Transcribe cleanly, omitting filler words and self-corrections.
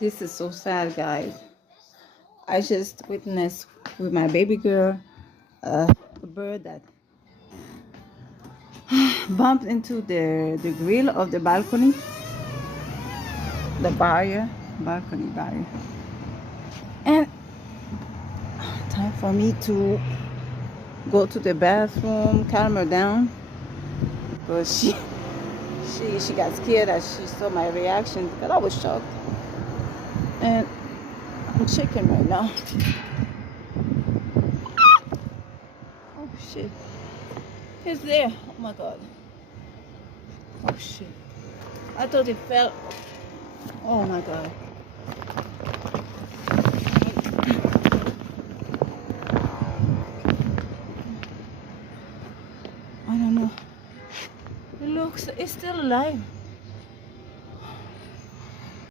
This is so sad, guys. I just witnessed with my baby girl a bird that bumped into the grill of the balcony, the balcony barrier. And time for me to go to the bathroom, calm her down, because she got scared as she saw my reaction because I was shocked. And I'm shaking right now. Oh shit. He's there. Oh my god. Oh shit. I thought it fell. Oh my god. I don't know. It looks, it's still alive.